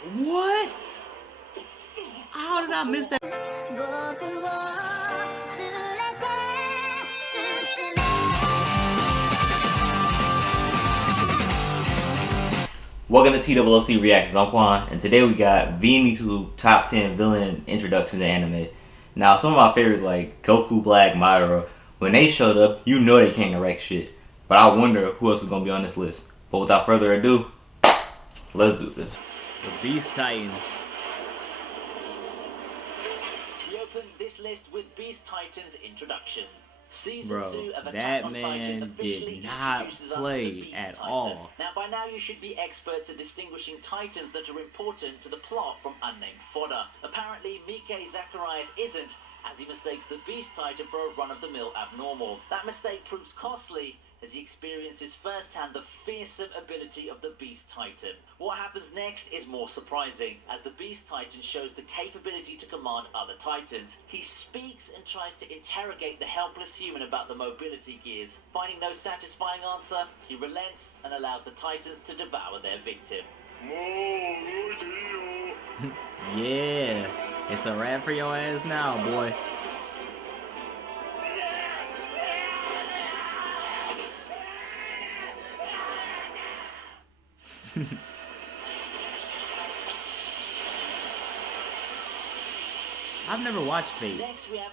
What? How did I miss that? Welcome to TOOC Reactions. I'm Quan, and today we got ViniiTube top 10 villain introductions to anime. Now, some of my favorites like Goku Black, Madara, when they showed up, you know they came to wreck shit. But I wonder who else is gonna be on this list. But without further ado, let's do this. The Beast Titan. We open this list with Beast Titan's introduction. Season Bro, 2 of Attack that on man Titan officially did not introduces us play to the Beast at Titan. all. Now, by now you should be experts at distinguishing titans that are important to the plot from unnamed fodder. Apparently, Mike Zacharias isn't, as he mistakes the Beast Titan for a run-of-the-mill abnormal. That mistake proves costly, as he experiences firsthand the fearsome ability of the Beast Titan. What happens next is more surprising, as the Beast Titan shows the capability to command other Titans. He speaks and tries to interrogate the helpless human about the mobility gears. Finding no satisfying answer, he relents and allows the Titans to devour their victim. Yeah, it's a wrap for your ass now, boy. I've never watched Fate.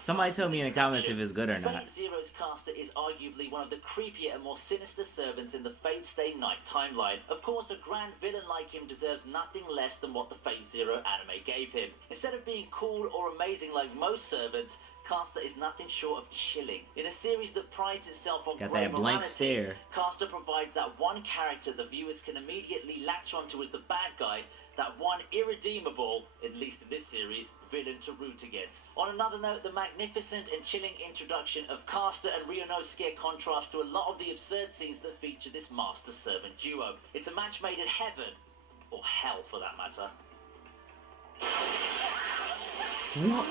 Somebody tell me in the comments if it's good or not. Fate Zero's Casta is arguably one of the creepier and more sinister servants in the Fate Stay Night timeline. Of course, a grand villain like him deserves nothing less than what the Fate Zero anime gave him. Instead of being cool or amazing like most servants, Casta is nothing short of chilling. In a series that prides itself on Got great that blank morality, stare. Casta provides that one character the viewers can immediately latch onto as the bad guy, that one irredeemable, at least in this series, villain to root against. On another note, the magnificent and chilling introduction of Casta and Ryunosuke contrasts to a lot of the absurd scenes that feature this master-servant duo. It's a match made in heaven, or hell for that matter. What?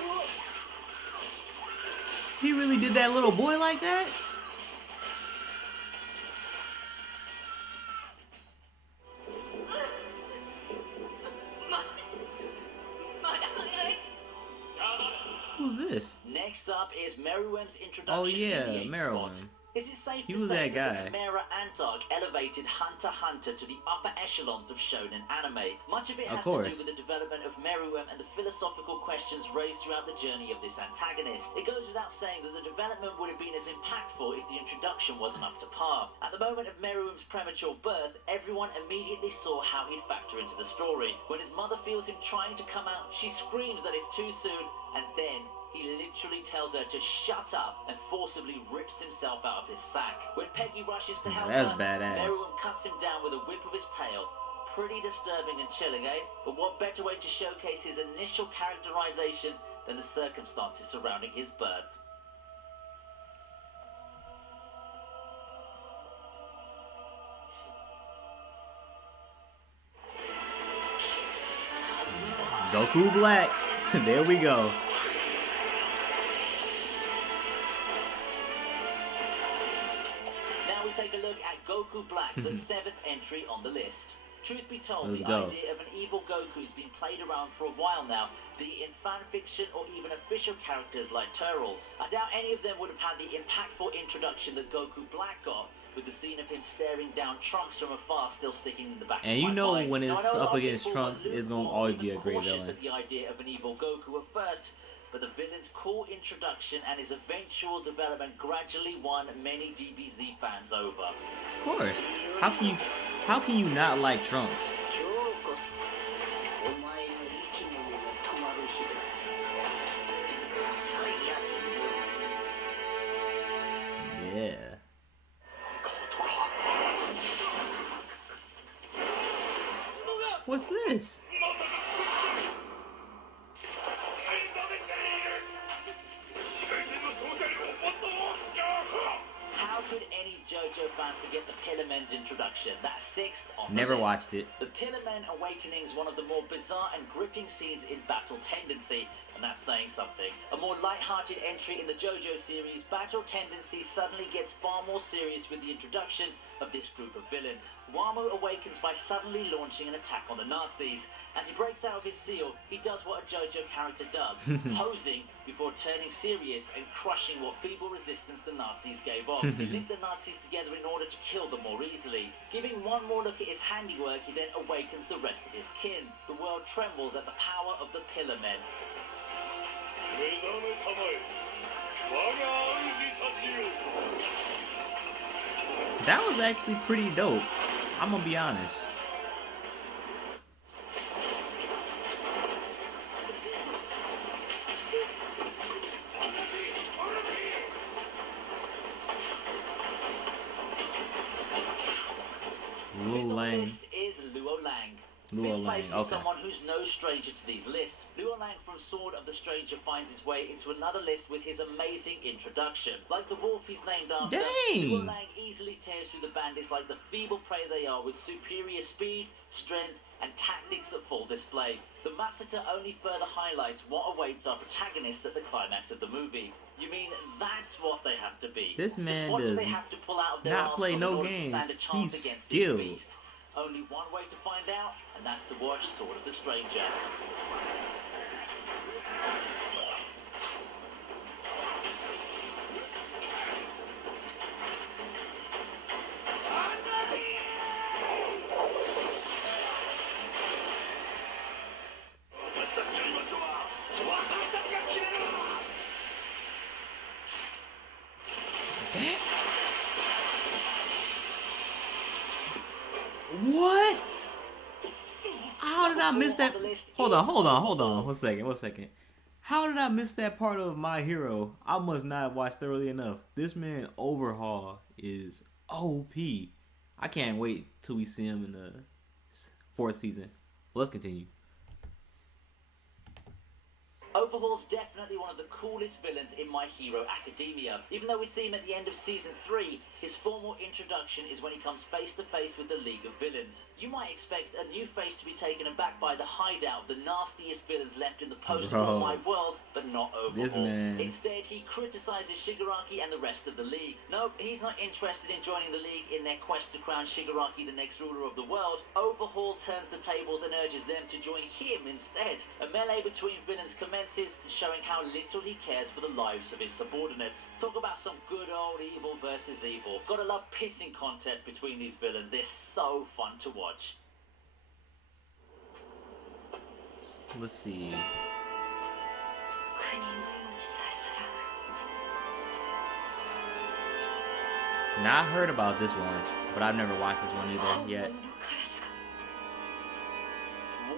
He really did that little boy like that? Who's this? Next up is Meruem's introduction. Oh yeah, in the 8th Meruem. spot. Is it safe He to was say that guy. the Chimera Ant arc elevated Hunter x Hunter to the upper echelons of shonen anime? Much of it has to do with the development of Meruem and the philosophical questions raised throughout the journey of this antagonist. It goes without saying that the development would have been as impactful if the introduction wasn't up to par. At the moment of Meruem's premature birth, everyone immediately saw how he'd factor into the story. When his mother feels him trying to come out, she screams that it's too soon, and then he literally tells her to shut up and forcibly rips himself out of his sack. When Peggy rushes to help That's her, badass. Meruem cuts him down with a whip of his tail. Pretty disturbing and chilling, eh? But what better way to showcase his initial characterization than the circumstances surrounding his birth? Goku Black. There we go. Now we take a look at Goku Black, the 7th entry on the list. Truth be told, Let's the go. idea of an evil Goku's been played around for a while now, be it in fan fiction or even official characters like Turtles. I doubt any of them would have had the impactful introduction that Goku Black got, with the scene of him staring down Trunks from afar still sticking in the back And of you my know mind. when it's Now, I know a lot up of against people Trunks, were it's gonna lukewarm, always be even a great cautious villain. at the idea of an evil Goku at first, but the villain's cool introduction and his eventual development gradually won many DBZ fans over. Of course. How can you not like Trunks? Yeah. What's this? How could any JoJo fan forget the Pillar Men's introduction? That 6th on the Never list. watched it. The Pillar Men Awakening is one of the more bizarre and gripping scenes in Battle Tendency, and that's saying something. A more light-hearted entry in the JoJo series, Battle Tendency suddenly gets far more serious with the introduction of this group of villains. Wamo awakens by suddenly launching an attack on the Nazis. As he breaks out of his seal, he does what a JoJo character does, posing before turning serious and crushing what feeble resistance the Nazis gave off. He linked the Nazis together in order to kill them more easily. Giving one more look at his handiwork, he then awakens the rest of his kin. The world trembles at the power of the Pillar Men. That was actually pretty dope. I'm gonna be honest. Luo Lang. List is Luo Lang. Fifth place is someone who's no stranger to these lists. Luo Lang from Sword of the Stranger finds his way into another list with his amazing introduction. Like the wolf he's named after, Luo Lang easily tears through the bandits like the feeble prey they are with superior speed, strength, and tactics at full display. The massacre only further highlights what awaits our protagonists at the climax of the movie. You mean that's what they have to be? This man what does do they have to pull out of their not play no games. He's skilled. This beast? Only one way to find out, and that's to watch Sword of the Stranger. What? How did I miss that? Hold on. One second. How did I miss that part of My Hero? I must not have watched thoroughly enough. This man Overhaul is OP. I can't wait till we see him in the 4th season. Let's continue. Overhaul's definitely one of the coolest villains in My Hero Academia. Even though we see him at the end of Season 3, his formal introduction is when he comes face to face with the League of Villains. You might expect a new face to be taken aback by the hideout of the nastiest villains left in the post-war wide world, but not Overhaul. Instead, he criticizes Shigaraki and the rest of the League. Nope, he's not interested in joining the League in their quest to crown Shigaraki the next ruler of the world. Overhaul turns the tables and urges them to join him instead. A melee between villains commences, showing how little he cares for the lives of his subordinates. Talk about some good old evil versus evil. Gotta love pissing contests between these villains. They're so fun to watch. Let's see. Now I heard about this one, but I've never watched this one either yet.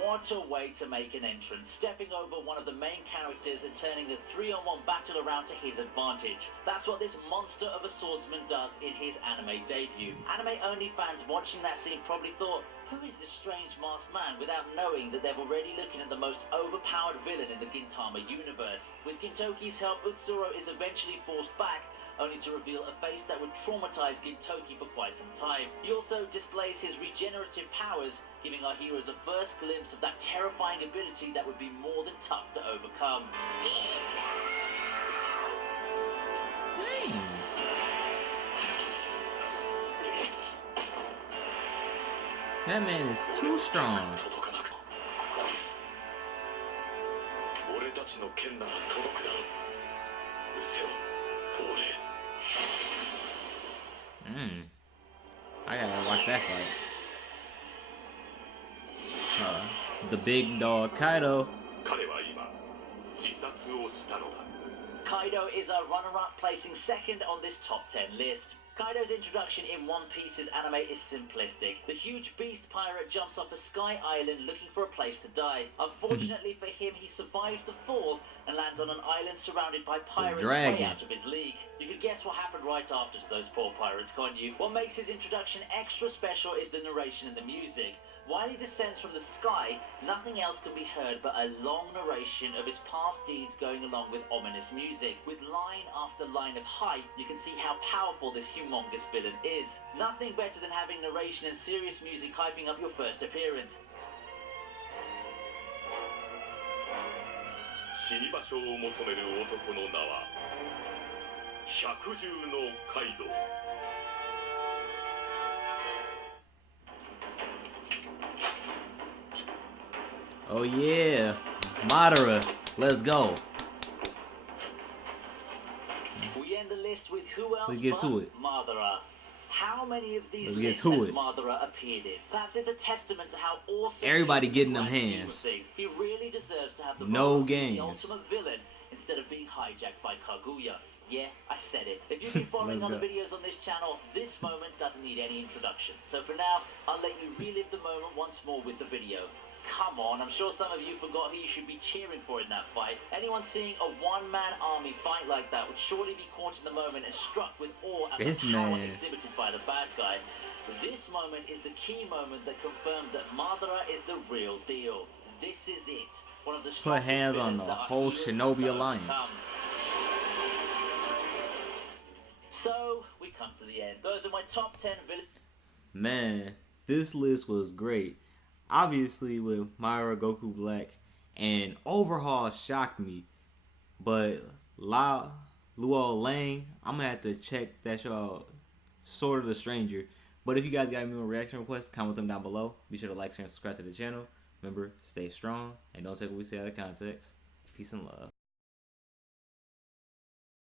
What a way to make an entrance, stepping over one of the main characters and turning the 3-on-1 battle around to his advantage. That's what this monster of a swordsman does in his anime debut. Anime-only fans watching that scene probably thought, who is this strange masked man, without knowing that they're already looking at the most overpowered villain in the Gintama universe. With Gintoki's help, Utsuro is eventually forced back, only to reveal a face that would traumatize Gintoki for quite some time. He also displays his regenerative powers, giving our heroes a first glimpse of that terrifying ability that would be more than tough to overcome. That man is too strong. I gotta watch that fight. The big dog Kaito. Kaito is a runner-up, placing second on this top 10 list. Kaito's introduction in One Piece's anime is simplistic. The huge beast pirate jumps off a sky island looking for a place to die. Unfortunately for him, he survives the fall and lands on an island surrounded by pirates way out of his league. You could guess what happened right after to those poor pirates, can't you? What makes his introduction extra special is the narration and the music. While he descends from the sky, nothing else can be heard but a long narration of his past deeds going along with ominous music. With line after line of hype, you can see how powerful this humongous villain is. Nothing better than having narration and serious music hyping up your first appearance. 死に場所を求める男の名は百獣のカイドウ。Oh yeah, Madara, let's go. We end the list with who else Let's get but to it. Madara. How many of these Let's get lists to has it. Madara appeared in? Perhaps it's a testament to how awesome Everybody he is getting in the them grand scheme hands. of things. He really deserves to have the No role of being the games. ultimate villain instead of being hijacked by Kaguya. Yeah, I said it. If you've been following Let's other go. videos on this channel, this moment doesn't need any introduction. So for now, I'll let you relive the moment once more with the video. Come on, I'm sure some of you forgot who you should be cheering for in that fight. Anyone seeing a one-man army fight like that would surely be caught in the moment and struck with awe at This the power man. exhibited by the bad guy. This moment is the key moment that confirmed that Madara is the real deal. This is it. One of the Put hands on villains the that our whole heroes have Shinobi to Alliance. overcome. So, we come to the end. Those are my top 10 villains. Man, this list was great. Obviously, with Madara, Goku Black, and Overhaul shocked me. But Luo Lang, I'm gonna have to check that show out. Sort of the Stranger. But if you guys got any more reaction requests, comment them down below. Be sure to like, share, and subscribe to the channel. Remember, stay strong and don't take what we say out of context. Peace and love.